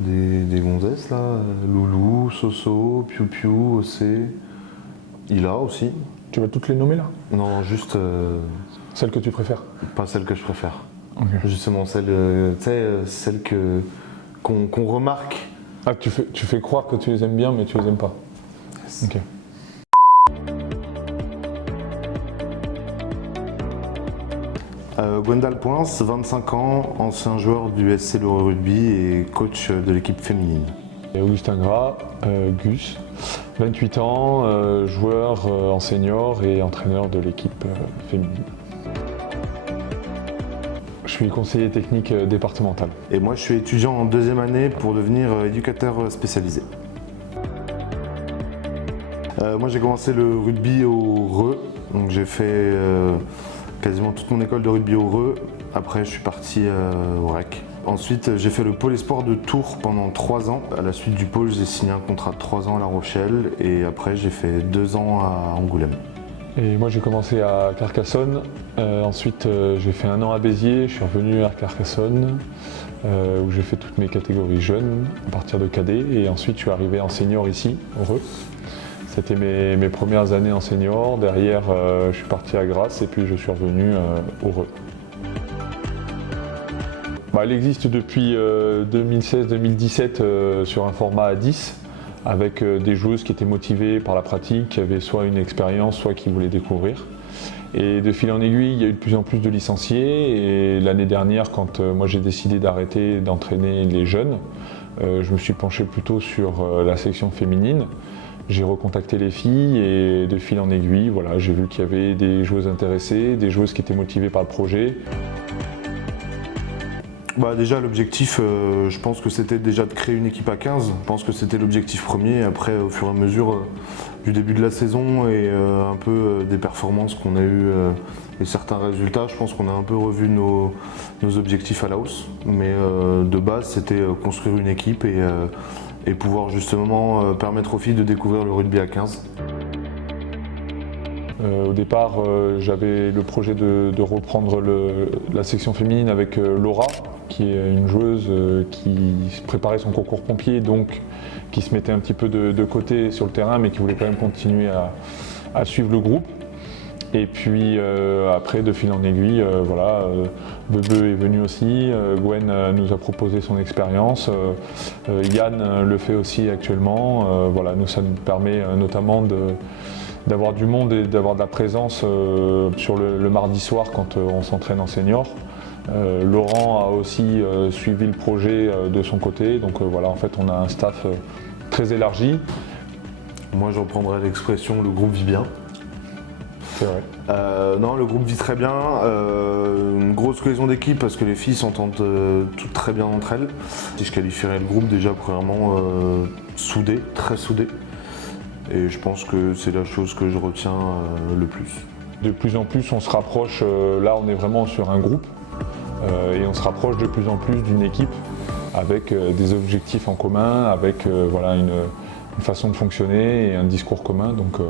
des gonzesses là, Loulou, Soso, Piu Piu, Océ, Ila aussi. Tu vas toutes les nommer là? Non, juste Celles que tu préfères? pas celle que je préfère. Ok. Justement celle, tu sais, celle qu'on remarque. Ah, tu fais croire que tu les aimes bien, mais tu les aimes pas. Yes. Ok. Gwendal Poins, 25 ans, ancien joueur du SC Le Rugby et coach de l'équipe féminine. Et Augustin Gras, Gus, 28 ans, joueur en senior et entraîneur de l'équipe féminine. Je suis conseiller technique départemental. Et moi je suis étudiant en 2e année pour devenir éducateur spécialisé. Moi j'ai commencé le rugby au RE, donc j'ai fait quasiment toute mon école de rugby au RE. Après je suis parti au REC. Ensuite j'ai fait le pôle espoir de Tours pendant 3 ans. À la suite du pôle j'ai signé un contrat de 3 ans à La Rochelle et après j'ai fait 2 ans à Angoulême. Et moi j'ai commencé à Carcassonne, ensuite j'ai fait 1 an à Béziers, je suis revenu à Carcassonne où j'ai fait toutes mes catégories jeunes à partir de cadet et ensuite je suis arrivé en senior ici, au RE. C'était mes premières années en senior, derrière je suis parti à Grasse et puis je suis revenu au RE. Elle existe depuis 2016-2017 sur un format à 10 avec des joueuses qui étaient motivées par la pratique, qui avaient soit une expérience, soit qui voulaient découvrir. Et de fil en aiguille, il y a eu de plus en plus de licenciés et l'année dernière, quand moi j'ai décidé d'arrêter d'entraîner les jeunes, je me suis penché plutôt sur la section féminine. J'ai recontacté les filles et de fil en aiguille, voilà, j'ai vu qu'il y avait des joueuses intéressées, des joueuses qui étaient motivées par le projet. Déjà l'objectif, je pense que c'était déjà de créer une équipe à 15. Je pense que c'était l'objectif premier. Après, au fur et à mesure du début de la saison et un peu des performances qu'on a eues et certains résultats, je pense qu'on a un peu revu nos objectifs à la hausse. Mais de base, c'était construire une équipe et pouvoir justement permettre aux filles de découvrir le rugby à 15. Au départ, j'avais le projet de reprendre la section féminine avec Laura, qui est une joueuse qui préparait son concours pompier, donc qui se mettait un petit peu de côté sur le terrain, mais qui voulait quand même continuer à suivre le groupe. Et puis après, de fil en aiguille, voilà, Bebe est venu aussi, Gwen nous a proposé son expérience, Yann le fait aussi actuellement. Voilà, nous, ça nous permet notamment d'avoir du monde et d'avoir de la présence sur le mardi soir quand on s'entraîne en senior. Laurent a aussi suivi le projet de son côté, donc voilà, en fait on a un staff très élargi. Moi je reprendrai l'expression le groupe vit bien. C'est vrai. Non, le groupe vit très bien, une grosse cohésion d'équipe parce que les filles s'entendent toutes très bien entre elles. Si je qualifierais le groupe déjà premièrement soudé, très soudé. Et je pense que c'est la chose que je retiens le plus. De plus en plus on se rapproche, là on est vraiment sur un groupe et on se rapproche de plus en plus d'une équipe avec des objectifs en commun, avec voilà, une façon de fonctionner et un discours commun. Donc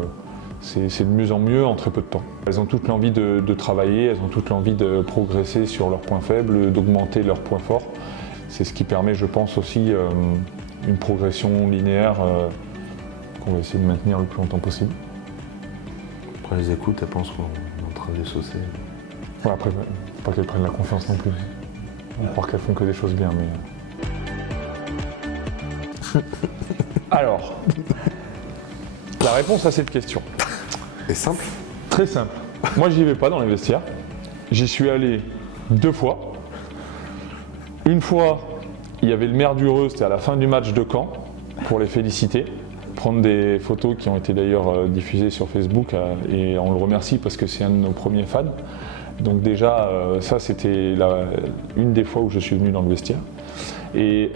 c'est de mieux en mieux en très peu de temps. Elles ont toutes l'envie de travailler, elles ont toutes l'envie de progresser sur leurs points faibles, d'augmenter leurs points forts. C'est ce qui permet, je pense, aussi une progression linéaire qu'on va essayer de maintenir le plus longtemps possible. Après les écoutes, elles pensent qu'on est en train de les saucer. Ouais, après, faut pas qu'elles prennent la confiance non plus. On va croire qu'elles font que des choses bien, mais... Alors, la réponse à cette question. C'est simple. Très simple. Moi, j'y vais pas dans les vestiaires. J'y suis allé 2 fois. Une fois, il y avait le maire du RE, c'était à la fin du match de Caen, pour les féliciter. Prendre des photos qui ont été d'ailleurs diffusées sur Facebook et on le remercie parce que c'est un de nos premiers fans. Donc déjà, ça c'était une des fois où je suis venu dans le vestiaire. Et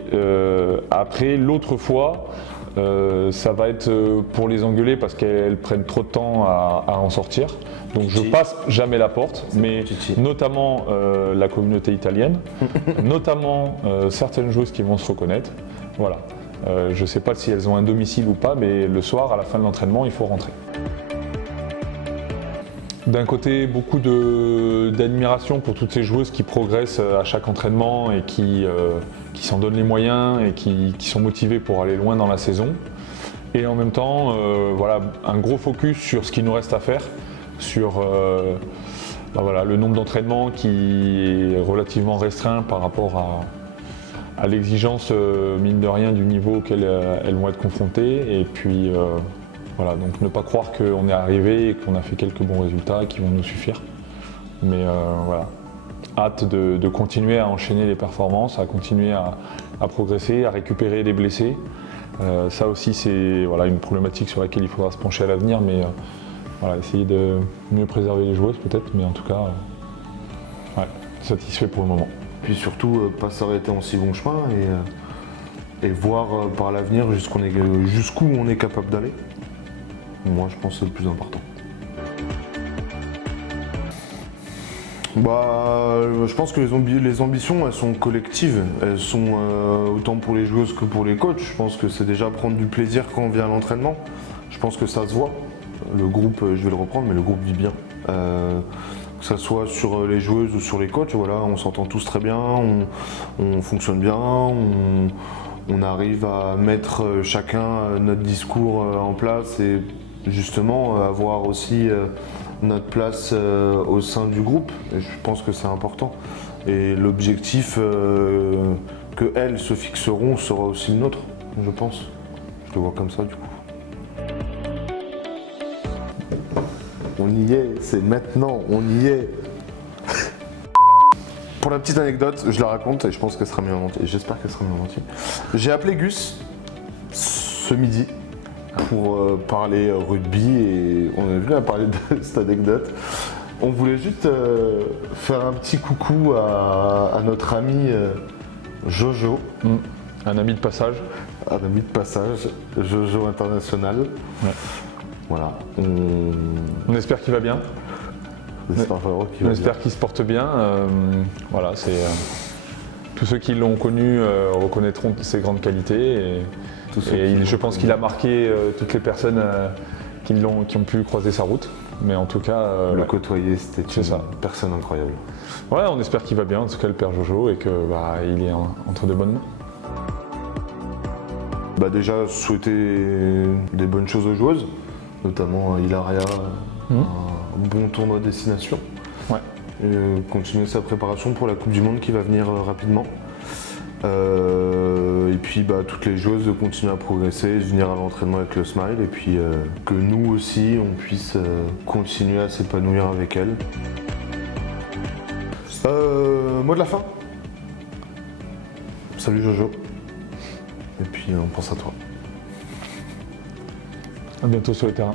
après, l'autre fois, ça va être pour les engueuler parce qu'elles prennent trop de temps à en sortir. Donc je passe jamais la porte, mais notamment la communauté italienne, notamment certaines joueuses qui vont se reconnaître. Voilà. Je ne sais pas si elles ont un domicile ou pas, mais le soir, à la fin de l'entraînement, il faut rentrer. D'un côté, beaucoup d'admiration pour toutes ces joueuses qui progressent à chaque entraînement et qui s'en donnent les moyens et qui sont motivées pour aller loin dans la saison. Et en même temps, voilà, un gros focus sur ce qu'il nous reste à faire, sur voilà, le nombre d'entraînements qui est relativement restreint par rapport à l'exigence, mine de rien, du niveau auquel elles vont être confrontées. Et puis, voilà, donc ne pas croire qu'on est arrivé et qu'on a fait quelques bons résultats qui vont nous suffire. Mais voilà, hâte de continuer à enchaîner les performances, à continuer à progresser, à récupérer les blessés. Ça aussi, c'est voilà, une problématique sur laquelle il faudra se pencher à l'avenir, mais voilà, essayer de mieux préserver les joueuses peut-être, mais en tout cas, ouais, satisfait pour le moment. Puis surtout, pas s'arrêter en si bon chemin et voir par l'avenir jusqu'où on est capable d'aller. Moi, je pense que c'est le plus important. Je pense que les ambitions, elles sont collectives. Elles sont autant pour les joueuses que pour les coachs. Je pense que c'est déjà prendre du plaisir quand on vient à l'entraînement. Je pense que ça se voit. Le groupe, je vais le reprendre, mais le groupe vit bien. Que ce soit sur les joueuses ou sur les coachs, voilà, on s'entend tous très bien, on fonctionne bien, on arrive à mettre chacun notre discours en place et justement avoir aussi notre place au sein du groupe. Et je pense que c'est important. Et l'objectif qu'elles se fixeront sera aussi le nôtre, je pense. Je le vois comme ça du coup. On y est, c'est maintenant, on y est. Pour la petite anecdote, je la raconte et je pense qu'elle sera mise en entier. J'espère qu'elle sera mise en entier. J'ai appelé Gus ce midi pour parler rugby et on est venu à parler de cette anecdote. On voulait juste faire un petit coucou à notre ami Jojo. Un ami de passage. Un ami de passage, Jojo International. Ouais. Voilà. On espère qu'il va bien. On espère qu'il se porte bien. Voilà, c'est tous ceux qui l'ont connu reconnaîtront ses grandes qualités. Et je pense qu'il a marqué toutes les personnes qui ont pu croiser sa route. Mais en tout cas, le côtoyer, c'était une personne incroyable. Ouais, on espère qu'il va bien, en tout cas le père Jojo, et qu'il est entre de bonnes mains. Déjà, souhaiter des bonnes choses aux joueuses, notamment Hilaria, un bon tournoi de destination. Ouais. Et continuer sa préparation pour la Coupe du Monde qui va venir rapidement. Et puis toutes les joueuses de continuer à progresser, de venir à l'entraînement avec le smile et puis que nous aussi on puisse continuer à s'épanouir avec elles. Mot de la fin. Salut Jojo. Et puis on pense à toi. À bientôt sur le terrain.